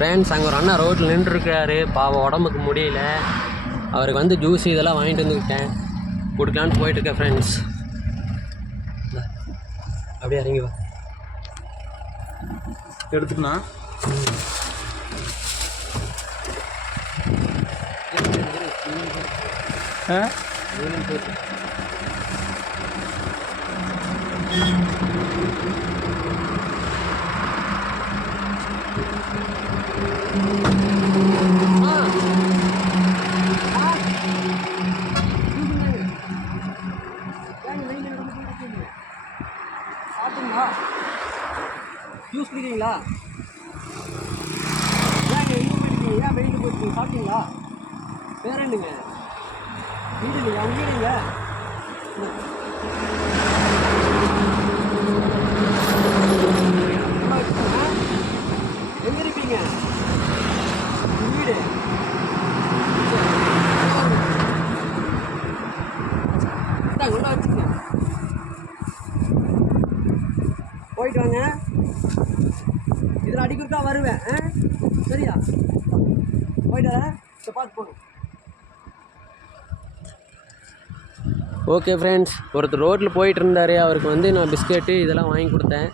Friends அங்கே ஒரு அண்ணா ரோட்டில் நின்றுருக்கிறாரு, பாவம் உடம்புக்கு முடியல. அவருக்கு வந்து ஜூஸ் இதெல்லாம் வாங்கிட்டு வந்துக்கிட்டேன், கொடுக்கலான்னு போயிட்டுருக்கேன் ஃப்ரெண்ட்ஸ். அப்படியே இறங்கி வா, எடுத்துக்கண்ணா. சாப்பிட்டீங்களா? ஜூஸ் குடிக்கிறீங்களா? ஏங்க எங்கே போயிட்டீங்க? ஏன் வெளியில் போயிட்டீங்க? சாப்பிட்டீங்களா? வேற என்னங்க வீடு இல்லையா? அவங்க வீடுங்க எங்கே இருப்பீங்க? வீடு உள்ள வச்சுங்க, போயிட்டு வாங்க. இதில் அடிக்கா வருவேன். சரியா? போயிட்டு வரேன், பார்த்து போகணும். ஓகே ஃப்ரெண்ட்ஸ், ஒருத்தர் ரோட்டில் போயிட்டு இருந்தார், அவருக்கு வந்து நான் பிஸ்கெட்டு இதெல்லாம் வாங்கி கொடுத்தேன்.